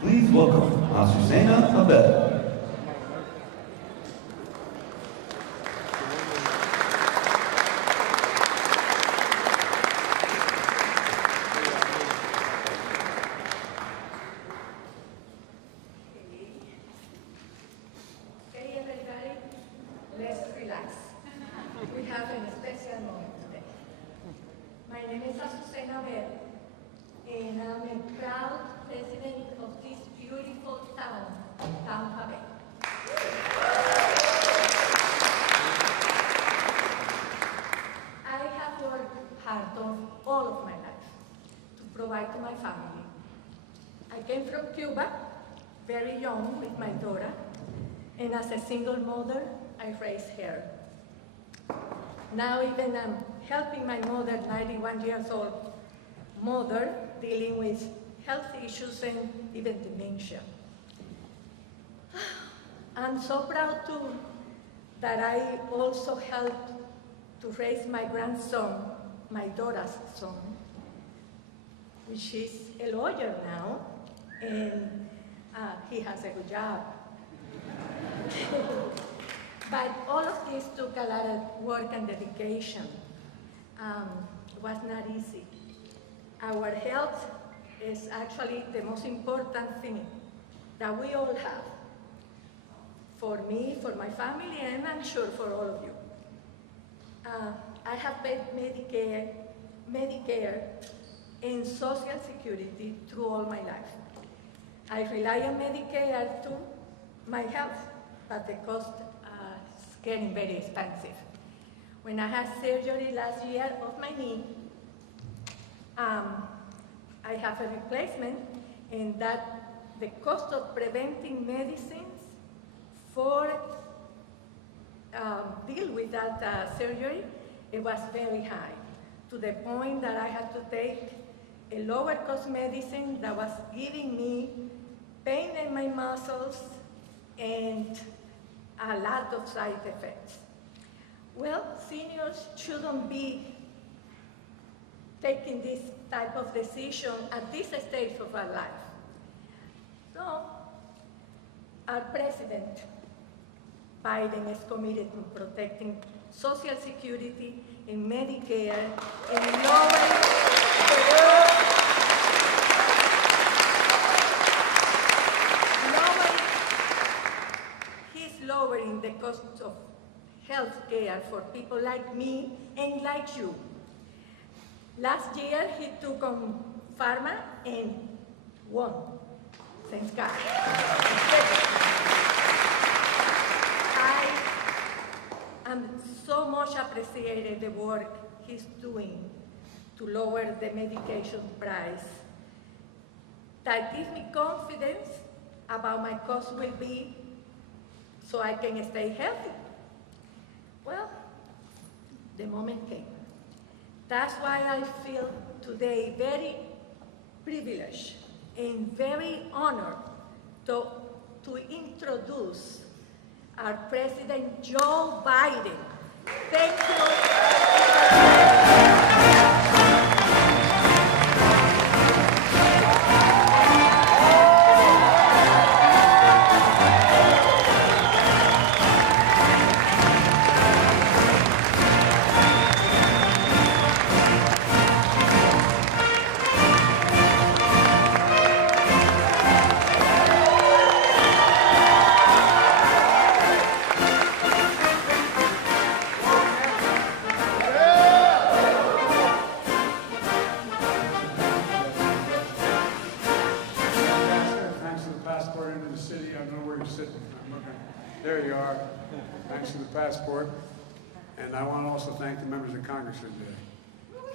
Please welcome Azucena Abel. Okay, everybody, let's relax. We have a special moment today. My name is Azucena Abel, and I'm a proud resident of this beautiful town, Tampa Bay. I have worked hard all of my life to provide to my family. I came from Cuba very young with my daughter, and as a single mother, I raised her. Now even I'm helping my mother, 91 years old mother, dealing with health issues and even dementia. I'm so proud too that I also helped to raise my grandson, my daughter's son, which is a lawyer now, and he has a good job. But all of this took a lot of work and dedication. It was not easy. Our health is actually the most important thing that we all have. For me, for my family, and I'm sure for all of you. I have paid Medicare and Social Security through all my life. I rely on Medicare to my health, but the cost is getting very expensive. When I had surgery last year of my knee, I have a replacement, and that the cost of preventing medicines for deal with that surgery, it was very high, to the point that I had to take a lower cost medicine that was giving me pain in my muscles and a lot of side effects. Well, seniors shouldn't be taking this type of decision at this stage of our life. So, our president, Biden, is committed to protecting Social Security and Medicare and lowering the cost of health care for people like me and like you. Last year, he took on pharma and won. Thank God. I am so much appreciated the work he's doing to lower the medication price. That gives me confidence about my cost will be so I can stay healthy. Well, the moment came. That's why I feel today very privileged and very honored to introduce our President Joe Biden. Thank you. There you are. Thanks for the passport. And I want to also thank the members of Congress here today.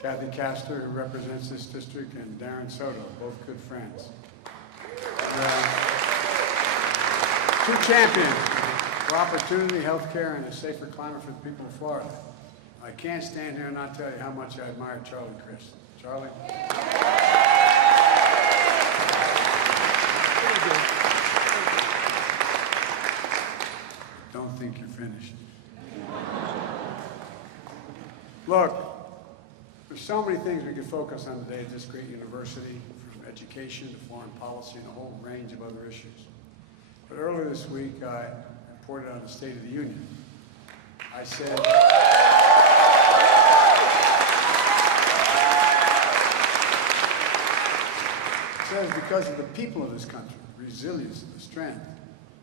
Kathy Castor, who represents this district, and Darren Soto, both good friends. And, two champions for opportunity, health care, and a safer climate for the people of Florida. I can't stand here and not tell you how much I admire Charlie Crist. Charlie? Don't think you're finished. Look, there's so many things we could focus on today at this great university, from education to foreign policy and a whole range of other issues. But earlier this week, I reported on the State of the Union. I said, it says because of the people of this country, the resilience and the strength,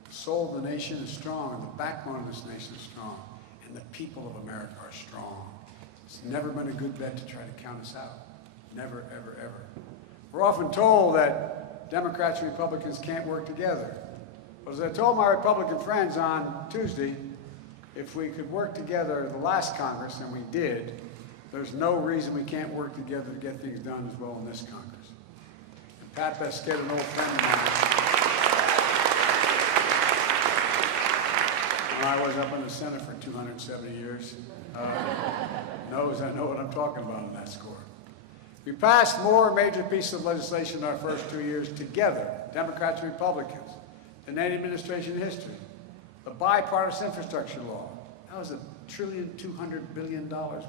the soul of the nation is strong, and the backbone of this nation is strong, and the people of America are strong. It's never been a good bet to try to count us out. Never, ever, ever. We're often told that Democrats and Republicans can't work together. But as I told my Republican friends on Tuesday, if we could work together the last Congress, and we did, there's no reason we can't work together to get things done as well in this Congress. And Pat Besquet, an old friend of mine, when I was up in the Senate for 270 years, knows I know what I'm talking about on that score. We passed more major pieces of legislation in our first 2 years together, Democrats and Republicans, than any administration in history. The bipartisan infrastructure law, that was $1.2 trillion we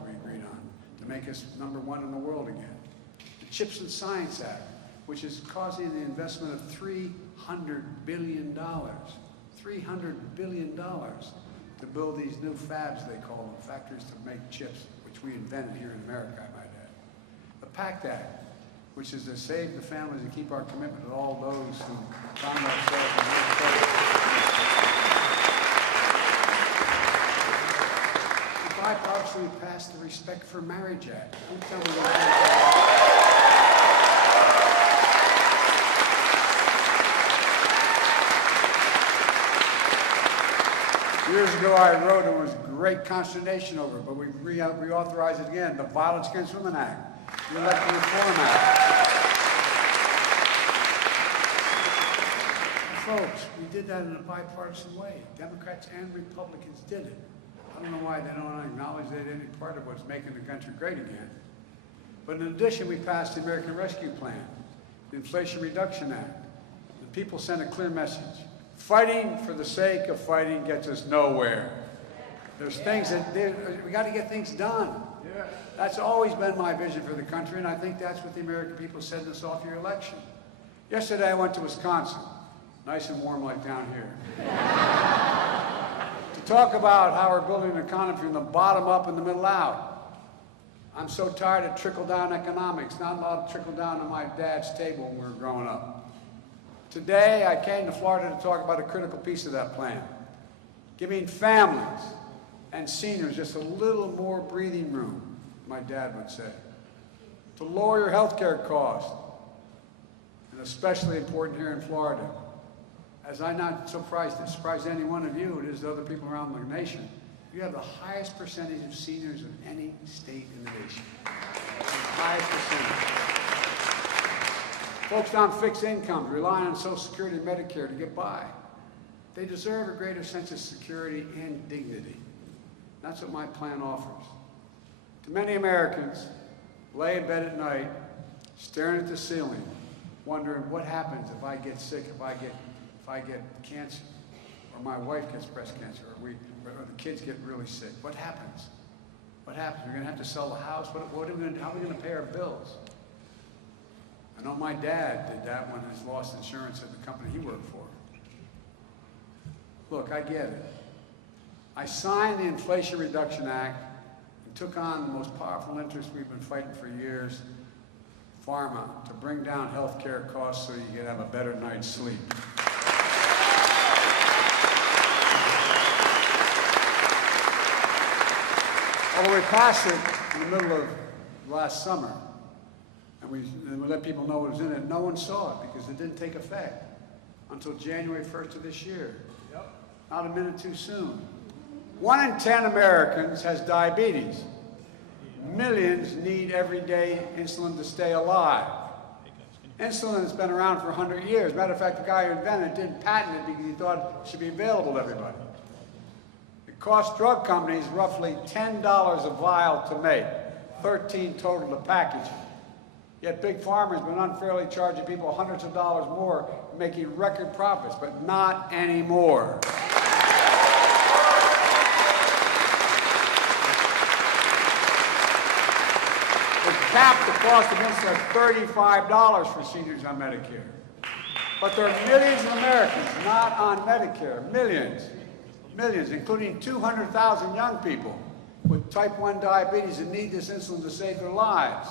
agreed on to make us #1 in the world again. The CHIPS and Science Act, which is causing the investment of $300 billion, $300 billion to build these new fabs, they call them, factories to make chips, which we invented here in America, I might add. The PACT Act, which is to save the families and keep our commitment to all those who found themselves in this place. Bipartisan, we passed the Respect for Marriage Act. Don't tell me Years ago, I wrote, and there was great consternation over it, but we reauthorized it again, the Violence Against Women Act, the Election Reform Act. Folks, we did that in a bipartisan way. Democrats and Republicans did it. I don't know why they don't acknowledge they did any part of what's making the country great again. But in addition, we passed the American Rescue Plan, the Inflation Reduction Act. The people sent a clear message. Fighting for the sake of fighting gets us nowhere. There's things that we got to get things done. That's always been my vision for the country, and I think that's what the American people said in this off-year election. Yesterday, I went to Wisconsin, nice and warm like down here, to talk about how we're building an economy from the bottom up and the middle out. I'm so tired of trickle-down economics, not allowed to trickle down to my dad's table when we were growing up. Today, I came to Florida to talk about a critical piece of that plan, giving families and seniors just a little more breathing room, my dad would say, to lower your health care costs, and especially important here in Florida. As I'm not surprised any one of you, it is to other people around the nation, you have the highest percentage of seniors of any state in the nation. The highest percentage. Folks on fixed incomes, relying on Social Security and Medicare to get by. They deserve a greater sense of security and dignity. That's what my plan offers. To many Americans, lay in bed at night, staring at the ceiling, wondering what happens if I get sick, if I get cancer, or my wife gets breast cancer, or the kids get really sick. What happens? What happens? We're going to have to sell the house. How are we going to pay our bills? I know my dad did that when he lost insurance at the company he worked for. Look, I get it. I signed the Inflation Reduction Act and took on the most powerful interest we've been fighting for years, pharma, to bring down health care costs so you can have a better night's sleep. Although we passed it in the middle of last summer, and we let people know what was in it, no one saw it because it didn't take effect until January 1st of this year. Not a minute too soon. 1 in 10 Americans has diabetes. Millions need everyday insulin to stay alive. Insulin has been around for 100 years. Matter of fact, the guy who invented it didn't patent it because he thought it should be available to everybody. It costs drug companies roughly $10 a vial to make, $13 total to package. Yet Big Pharma has been unfairly charging people hundreds of dollars more, making record profits, but not anymore. capped the cost of insulin at $35 for seniors on Medicare. But there are millions of Americans not on Medicare, millions, including 200,000 young people with type 1 diabetes that need this insulin to save their lives.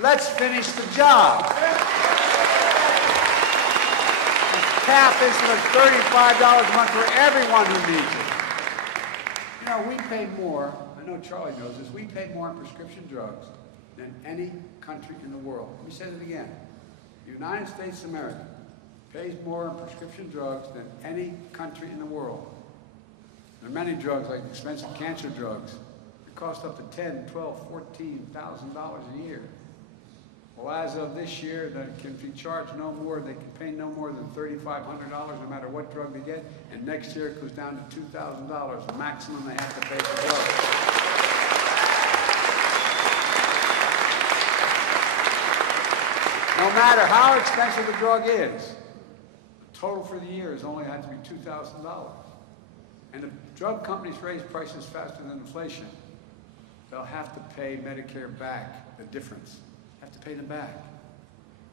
Let's finish the job. Cap insulin at $35 a month for everyone who needs it. You know, we pay more, I know Charlie knows this, we pay more on prescription drugs than any country in the world. Let me say that again. The United States of America pays more on prescription drugs than any country in the world. There are many drugs, like expensive cancer drugs, that cost up to $10,000, $12,000, $14,000 a year. Well, as of this year, they can be charged no more, they can pay no more than $3,500 no matter what drug they get, and next year it goes down to $2,000, the maximum they have to pay for drugs. No matter how expensive the drug is, the total for the year is only had to be $2,000. And if drug companies raise prices faster than inflation, they'll have to pay Medicare back the difference. Have to pay them back.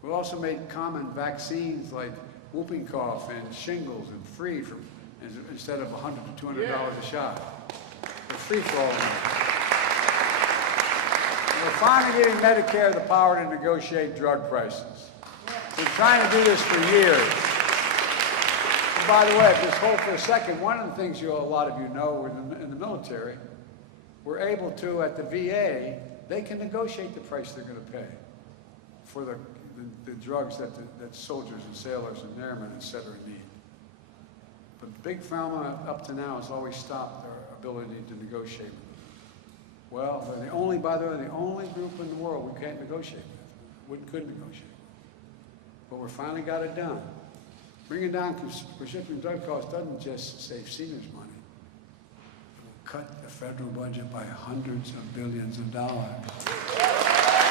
We also made common vaccines like whooping cough and shingles and free from instead of $100 to $200 a shot. They're free for all of them. We're finally giving Medicare the power to negotiate drug prices. We're trying to do this for years. And by the way, just hold for a second. One of the things a lot of you know, we're in the military, we're able to, at the VA, they can negotiate the price they're going to pay for the drugs that soldiers and sailors and airmen, et cetera, need. But Big Pharma, up to now, has always stopped their ability to negotiate with them. Well, they're the only, by the way, the only group in the world we can't negotiate with. We couldn't negotiate. But we finally got it done. Bringing down prescription drug costs doesn't just save seniors money. Cut the federal budget by hundreds of billions of dollars.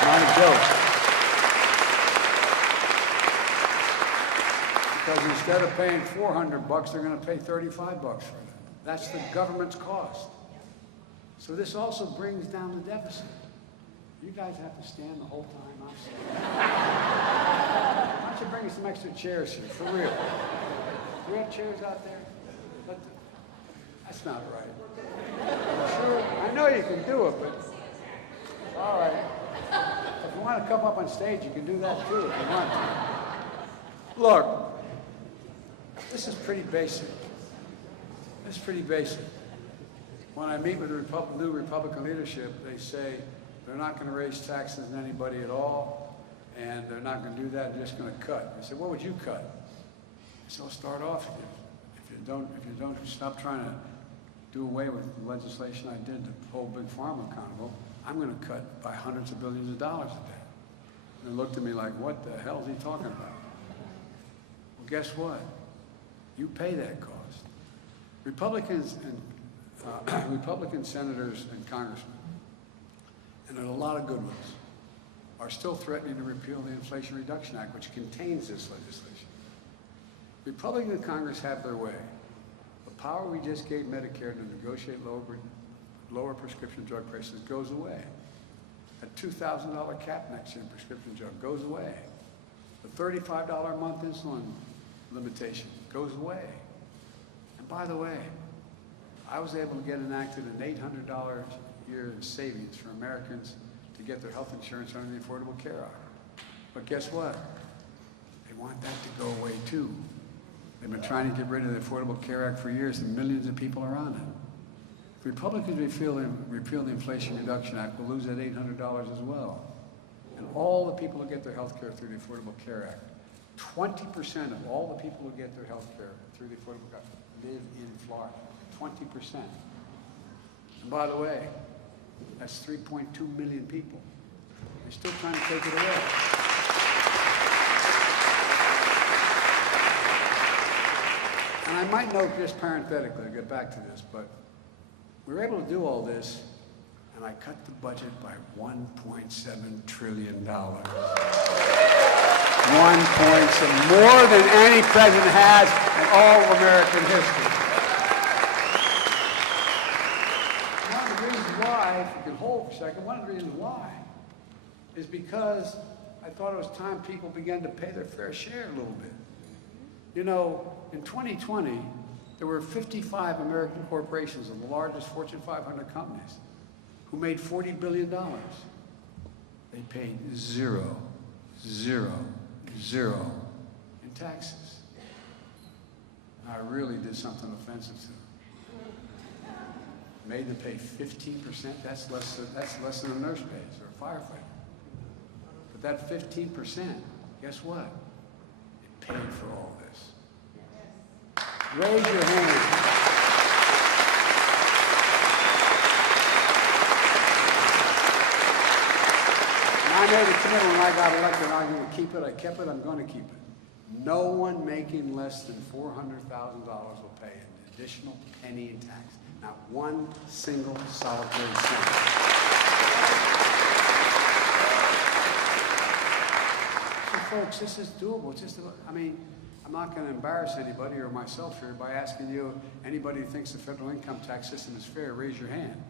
Not a joke. Because instead of paying $400, they're going to pay $35 for it. That's the government's cost. So this also brings down the deficit. You guys have to stand the whole time I'm standing. Why don't you bring us some extra chairs here, for real? Do we have chairs out there? That's not right. Sure, I know you can do it, but all right. If you want to come up on stage, you can do that too if you want to. Look, this is pretty basic. This is pretty basic. When I meet with the new Republican leadership, they say they're not going to raise taxes on anybody at all, and they're not going to do that. They're just going to cut. I said, what would you cut? I said, I'll start off. If you don't stop trying to do away with the legislation I did to hold Big Pharma accountable, I'm going to cut by hundreds of billions of dollars a day. And they looked at me like, what the hell is he talking about? Well, guess what? You pay that cost. Republicans and Republican senators and congressmen, and there are a lot of good ones, are still threatening to repeal the Inflation Reduction Act, which contains this legislation. Republican Congress have their way. The power we just gave Medicare to negotiate lower prescription drug prices goes away. A $2,000 cap next year in prescription drug goes away. The $35 a month insulin limitation goes away. And by the way, I was able to get enacted an $800 a year in savings for Americans to get their health insurance under the Affordable Care Act. But guess what? They want that to go away too. They've been trying to get rid of the Affordable Care Act for years, and millions of people are on it. If Republicans repeal the Inflation Reduction Act, we'll lose that $800 as well. And all the people who get their health care through the Affordable Care Act, 20% of all the people who get their health care through the Affordable Care Act live in Florida. 20%. And by the way, that's 3.2 million people. They're still trying to take it away. And I might note just parenthetically, to get back to this, but we were able to do all this, and I cut the budget by $1.7 trillion. 1.7, more than any president has in all of American history. One of the reasons why, if you can hold for a second, one of the reasons why is because I thought it was time people began to pay their fair share a little bit. You know, in 2020, there were 55 American corporations of the largest Fortune 500 companies who made $40 billion. They paid zero in taxes. I really did something offensive to them. Made them pay 15%. That's less than a nurse pays or a firefighter. But that 15%, guess what? It paid for all this. Raise your hand. I made a commitment when I got elected, I'm going to keep it, I kept it, I'm going to keep it. No one making less than $400,000 will pay an additional penny in tax. Not one single solitary cent. So folks, this is doable. It's just, I mean, I'm not going to embarrass anybody or myself here by asking you, anybody who thinks the federal income tax system is fair, raise your hand.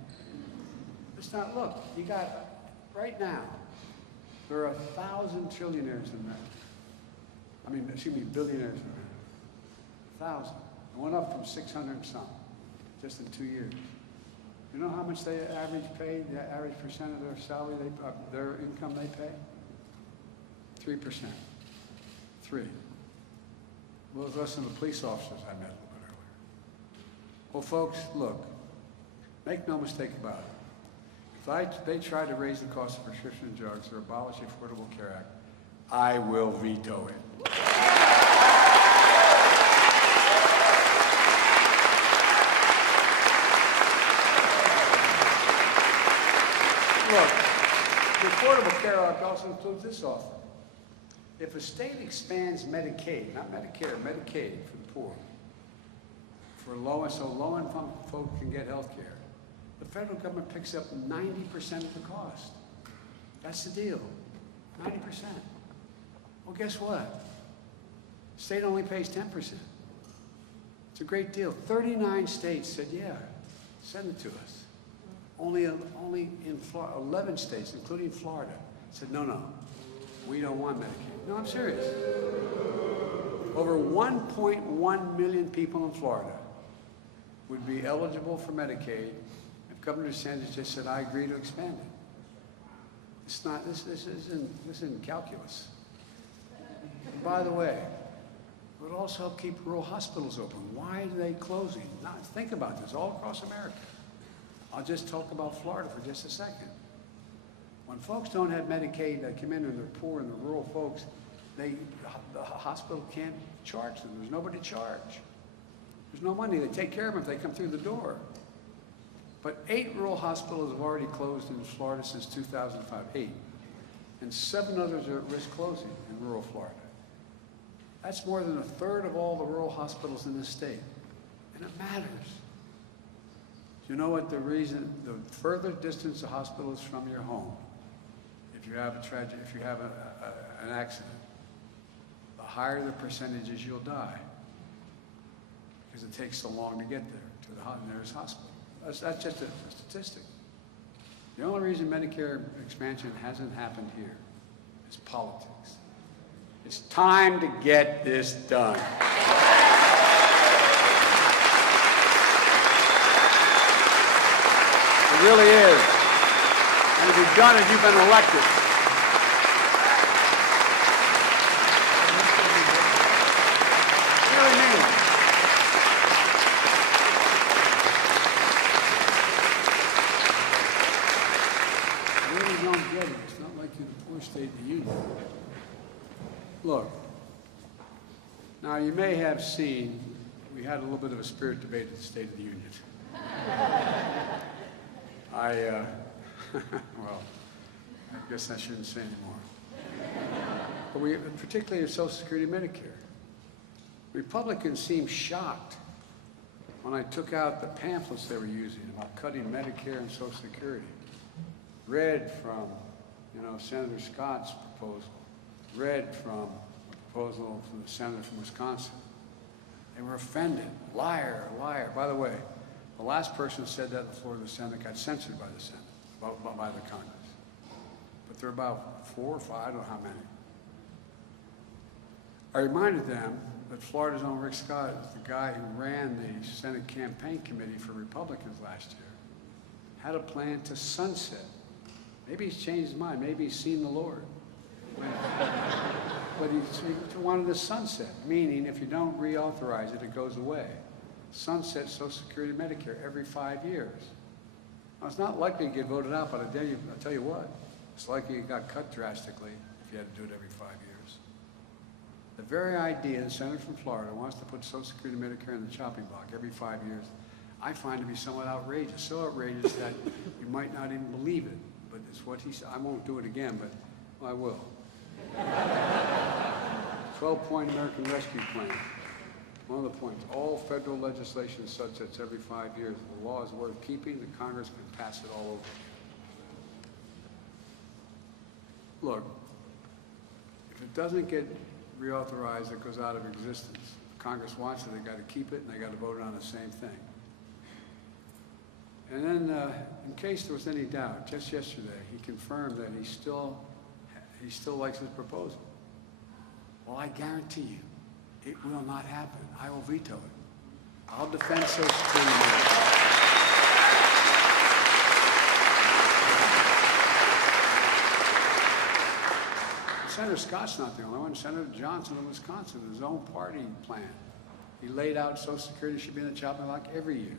It's not, look, you got, right now, there are 1,000 trillionaires in America. I mean, excuse me, billionaires in America. 1,000. It went up from 600 and some, just in 2 years. You know how much they average pay, the average percent of their salary, their income they pay? 3%. 3. Well, it's less than the police officers I met a little bit earlier. Well, folks, look, make no mistake about it. If they try to raise the cost of prescription drugs or abolish the Affordable Care Act, I will veto it. Look, the Affordable Care Act also includes this offer. If a state expands Medicaid, not Medicare, Medicaid for the poor, so low-income folks can get health care, the federal government picks up 90% of the cost. That's the deal, 90%. Well, guess what? State only pays 10%. It's a great deal. 39 states said, yeah, send it to us. Only in Florida, 11 states, including Florida, said, no, we don't want Medicaid. No, I'm serious. Over 1.1 million people in Florida would be eligible for Medicaid if Governor DeSantis just said, I agree to expand it. It's not, this isn't calculus. And by the way, it would also help keep rural hospitals open. Why are they closing? Now, think about this all across America. I'll just talk about Florida for just a second. When folks don't have Medicaid, they come in and they're poor and the rural folks, the hospital can't charge them. There's nobody to charge. There's no money. They take care of them if they come through the door. But 8 rural hospitals have already closed in Florida since 2005, 8. And 7 others are at risk closing in rural Florida. That's more than 1/3 of all the rural hospitals in this state. And it matters. You know what the reason, the further distance the hospital is from your home, if you have a tragedy, if you have an accident, the higher the percentages you'll die. Because it takes so long to get there, to the nearest hospital. That's just a statistic. The only reason Medicare expansion hasn't happened here is politics. It's time to get this done. It really is. And if you've done it, you've been elected. I really mean it. You really don't get it. It's not like you're the poor state of the union. Look, now you may have seen, we had a little bit of a spirit debate at the State of the Union. Well, I guess I shouldn't say anymore. But particularly Social Security and Medicare. Republicans seemed shocked when I took out the pamphlets they were using about cutting Medicare and Social Security. Read from, Senator Scott's proposal. Read from a proposal from the senator from Wisconsin. They were offended. Liar, liar. By the way, the last person who said that on the floor of the Senate got censored by the Senate, by the Congress. but there are about 4 or 5, I don't know how many. I reminded them that Florida's own Rick Scott is the guy who ran the Senate campaign committee for Republicans last year, had a plan to sunset. Maybe he's changed his mind, maybe he's seen the Lord. But he wanted to sunset, meaning if you don't reauthorize it, it goes away. Sunset Social Security and Medicare every 5 years. Now, it's not likely to get voted out, but I'll tell you what, it's likely it got cut drastically if you had to do it every 5 years. The very idea the senator from Florida wants to put Social Security and Medicare in the chopping block every 5 years, I find to be somewhat outrageous. So outrageous that you might not even believe it. But it's what he said. I won't do it again, but well, I will. 12-point American Rescue Plan. One of the points, all federal legislation is such that's every 5 years. The law is worth keeping. The Congress can pass it all over. Look, if it doesn't get reauthorized, it goes out of existence. If Congress wants it, they got to keep it, and they got to vote on the same thing. And then, in case there was any doubt, just yesterday, he confirmed that he still likes his proposal. Well, I guarantee you, it will not happen. I will veto it. I'll defend Social Security. Senator Scott's not the only one. Senator Johnson of Wisconsin, his own party plan. He laid out Social Security should be in the chopping block every year.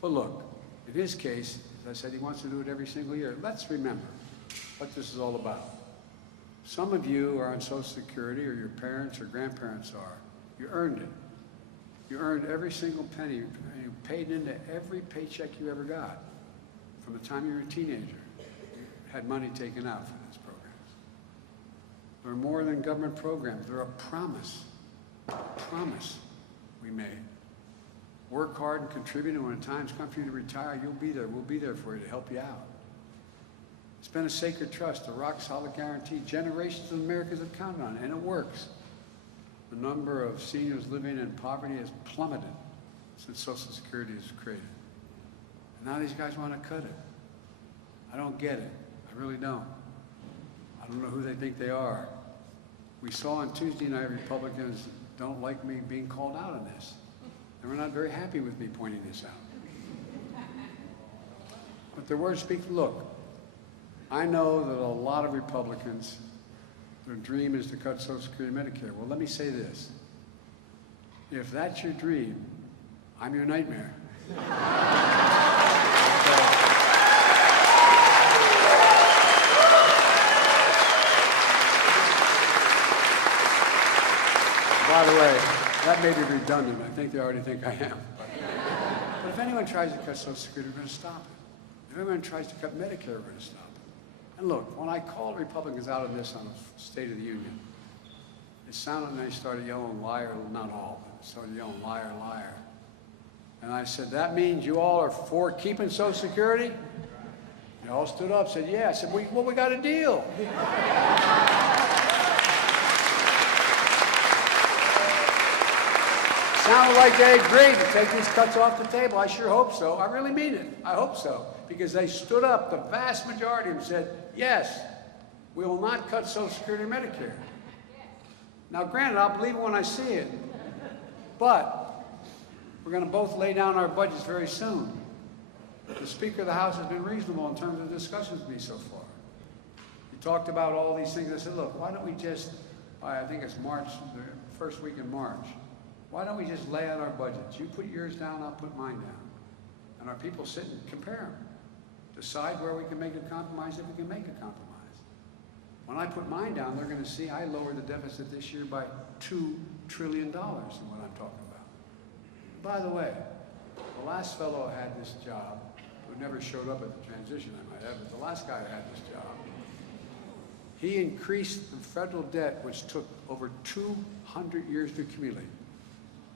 But look, in his case, as I said, he wants to do it every single year. Let's remember what this is all about. Some of you are on Social Security, or your parents or grandparents are. You earned it. You earned every single penny. You paid into every paycheck you ever got. From the time you were a teenager, you had money taken out for these programs. They're more than government programs. They're a promise we made. Work hard and contribute, and when times come for you to retire, you'll be there. We'll be there for you to help you out. It's been a sacred trust, a rock-solid guarantee. Generations of Americans have counted on it, and it works. The number of seniors living in poverty has plummeted since Social Security was created. And now these guys want to cut it. I don't get it. I really don't. I don't know who they think they are. We saw on Tuesday night Republicans don't like me being called out on this. They were not very happy with me pointing this out. But their words speak. Look, I know that a lot of Republicans, their dream is to cut Social Security and Medicare. Well, let me say this. If that's your dream, I'm your nightmare. By the way, that may be redundant. I think they already think I am. But if anyone tries to cut Social Security, we're going to stop it. If anyone tries to cut Medicare, we're going to stop it. And look, when I called Republicans out of this on the State of the Union, it sounded, and they started yelling liar, not all, but started yelling liar, liar. And I said, that means you all are for keeping Social Security? They all stood up, said, yeah. I said, well, we got a deal. Sounded like they agreed to take these cuts off the table. I sure hope so. I really mean it. I hope so. Because they stood up, the vast majority of them said, yes, we will not cut Social Security and Medicare. Now, granted, I'll believe it when I see it. But we're going to both lay down our budgets very soon. The Speaker of the House has been reasonable in terms of discussions with me so far. He talked about all these things. I said, look, why don't we just, I think it's March, the first week in March, why don't we just lay out our budgets? You put yours down, I'll put mine down. And our people sit and compare them. Decide where we can make a compromise, if we can make a compromise. When I put mine down, they're going to see I lowered the deficit this year by $2 trillion in what I'm talking about. By the way, the last fellow who had this job, who never showed up at the transition, I might add, but the last guy who had this job, he increased the federal debt, which took over 200 years to accumulate.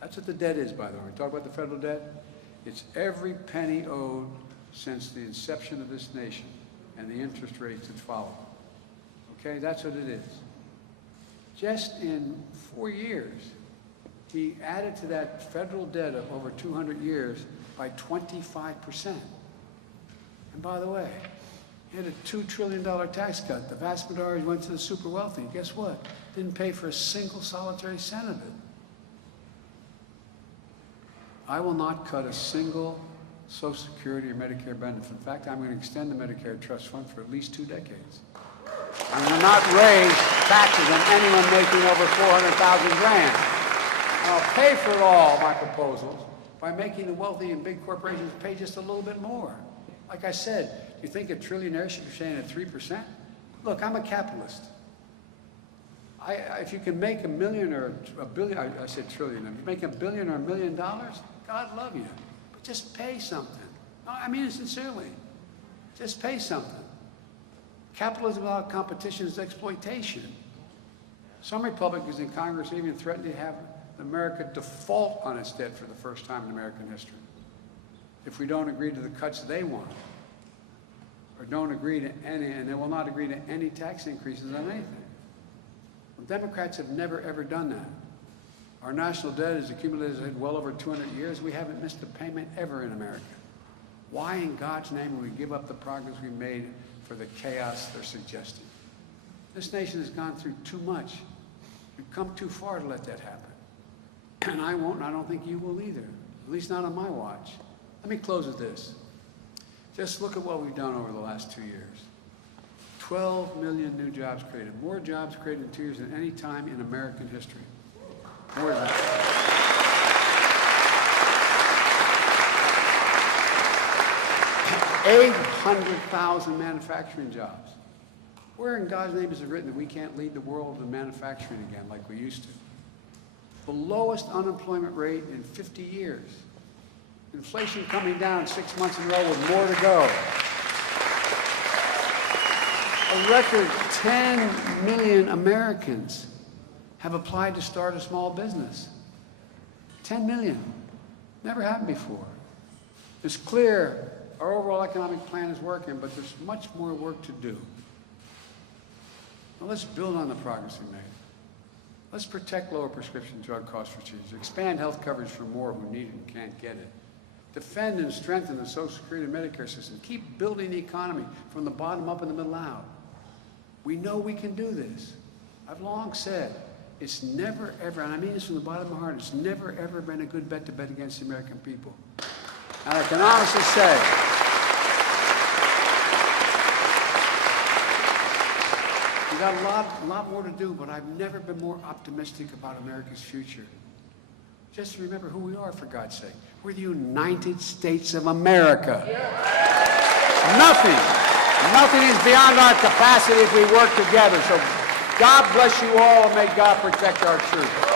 That's what the debt is, by the way. We talk about the federal debt. It's every penny owed since the inception of this nation and the interest rates that follow. Okay, that's what it is. Just in 4 years, he added to that federal debt of over 200 years by 25%. And by the way, You had a $2 trillion tax cut. The vast majority went to the super wealthy. Guess what? Didn't pay for a single solitary cent of it. I will not cut a single Social Security or Medicare benefit. In fact, I'm going to extend the Medicare Trust Fund for at least 2 decades. I'm going to not raise taxes on anyone making over 400,000 grand. I'll pay for all my proposals by making the wealthy and big corporations pay just a little bit more. Like I said, you think a trillionaire should be staying at 3%? Look, I'm a capitalist. If you can make $1 million or $1 billion, I said trillion, if you make $1 billion or $1 million, God love you. But just pay something. No, I mean it sincerely. Just pay something. Capitalism without competition is exploitation. Some Republicans in Congress even threatened to have America default on its debt for the first time in American history if we don't agree to the cuts they want, or don't agree to any, and they will not agree to any tax increases on anything. Well, Democrats have never, ever done that. Our national debt is accumulated well over 200 years. We haven't missed a payment ever in America. Why in God's name would we give up the progress we made for the chaos they're suggesting? This nation has gone through too much. We've come too far to let that happen. And I won't, and I don't think you will either, at least not on my watch. Let me close with this. Just look at what we've done over the last 2 years. 12 million new jobs created. More jobs created in 2 years than any time in American history. More than that. 800,000 manufacturing jobs. Where in God's name is it written that we can't lead the world in manufacturing again like we used to? The lowest unemployment rate in 50 years. Inflation coming down 6 months in a row with more to go. A record 10 million Americans have applied to start a small business. 10 million. Never happened before. It's clear our overall economic plan is working, but there's much more work to do. Now let's build on the progress we made. Let's protect lower prescription drug costs for seniors, expand health coverage for more who need it and can't get it, defend and strengthen the Social Security and Medicare system, keep building the economy from the bottom up and the middle out. We know we can do this. I've long said, it's never ever, and I mean this from the bottom of my heart, it's never ever been a good bet to bet against the American people. And I can honestly say, we've got a lot more to do, but I've never been more optimistic about America's future. Just remember who we are, for God's sake. We're the United States of America. Nothing is beyond our capacity if we work together. So God bless you all, and may God protect our truth.